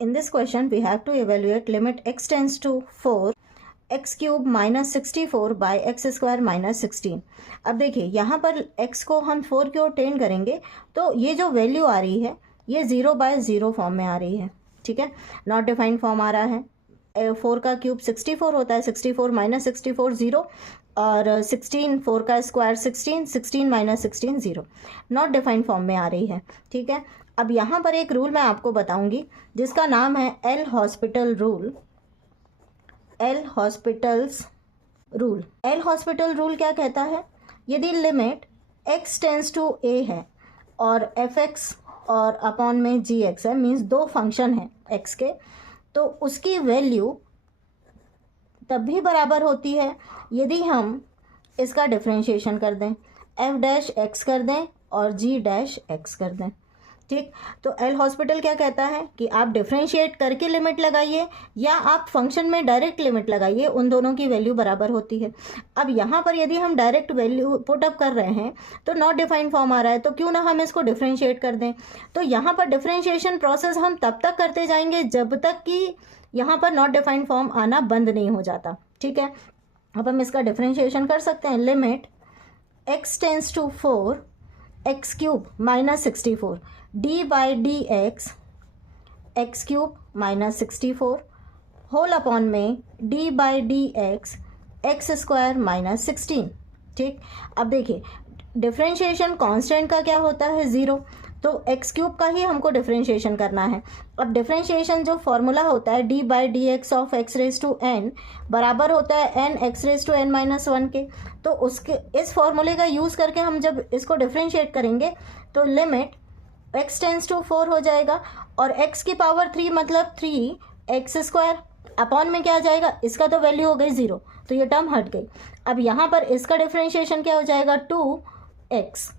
In this question, we have to evaluate limit x tends to 4 x cube minus 64 by x square minus 16। अब देखिए यहाँ पर x को हम 4 की ओर टेंड करेंगे तो ये जो वैल्यू आ रही है ये 0/0 फॉर्म में आ रही है, ठीक है, नॉट डिफाइंड फॉर्म आ रहा है। 4 का क्यूब 64 होता है, 64 माइनस 64 0, और 16 4 का square 16, 16 minus 16 0, not defined form में आ रही है, ठीक है। अब यहाँ पर एक रूल मैं आपको बताऊंगी जिसका नाम है L'Hospital rule. L'Hospital's rule. L'Hospital rule क्या कहता है, यदि limit x tends to a है और fx और अपॉन में gx है, मीन्स दो फंक्शन है x के, तो उसकी वैल्यू तब भी बराबर होती है यदि हम इसका डिफरेंशिएशन कर दें, f डैश x कर दें और g डैश x कर दें, ठीक। तो एल हॉस्पिटल क्या कहता है कि आप डिफरेंशिएट करके लिमिट लगाइए या आप फंक्शन में डायरेक्ट लिमिट लगाइए, उन दोनों की वैल्यू बराबर होती है। अब यहाँ पर यदि हम डायरेक्ट वैल्यू पुट अप कर रहे हैं तो नॉट डिफाइंड फॉर्म आ रहा है, तो क्यों ना हम इसको डिफरेंशिएट कर दें। तो यहाँ पर डिफरेंशिएशन प्रोसेस हम तब तक करते जाएंगे जब तक कि यहाँ पर नॉट डिफाइंड फॉर्म आना बंद नहीं हो जाता, ठीक है। अब हम इसका डिफरेंशिएशन कर सकते हैं। Limit x tends to 4 x cube minus 64 d by d x cube minus 64 whole upon में d by d x square minus 16, ठीक। अब देखिए डिफरेंशिएशन कांस्टेंट का क्या होता है 0, तो एक्स क्यूब का ही हमको डिफरेंशिएशन करना है। अब डिफरेंशिएशन जो फॉर्मूला होता है d by d x of x raise to n बराबर होता है n x raise to n minus 1 के। तो उसके इस फॉर्मूले का यूज़ करके हम जब इसको डिफरेंशिएट करेंगे तो लिमिट x टेंस टू 4 हो जाएगा और x की पावर 3 मतलब 3x स्क्वायर अपॉन में क्या आ जाएगा, इसका तो वैल्यू हो गई 0, तो ये टर्म हट गई। अब यहाँ पर इसका डिफरेंशिएशन क्या हो जाएगा 2x,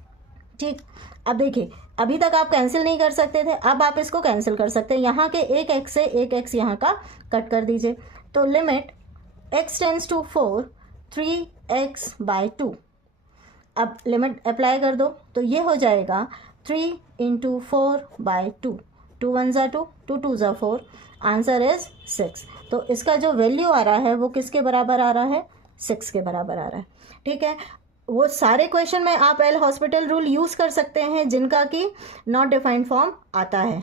ठीक। अब देखिए अभी तक आप कैंसिल नहीं कर सकते थे, अब आप इसको कैंसिल कर सकते हैं। यहाँ के एक x से एक x यहाँ का कट कर दीजिए, तो limit x tends to 4 3x/2। अब लिमिट अप्लाई कर दो तो ये हो जाएगा 3 × 4/2, 2 1 ज़ा 2, 2 2 ज़ा 4, आंसर इज 6। तो इसका जो वैल्यू आ रहा है वो किसके बराबर आ रहा है, 6 के बराबर आ रहा है, ठीक है। वो सारे क्वेश्चन में आप एल हॉस्पिटल रूल यूज़ कर सकते हैं जिनका कि नॉट डिफाइंड फॉर्म आता है।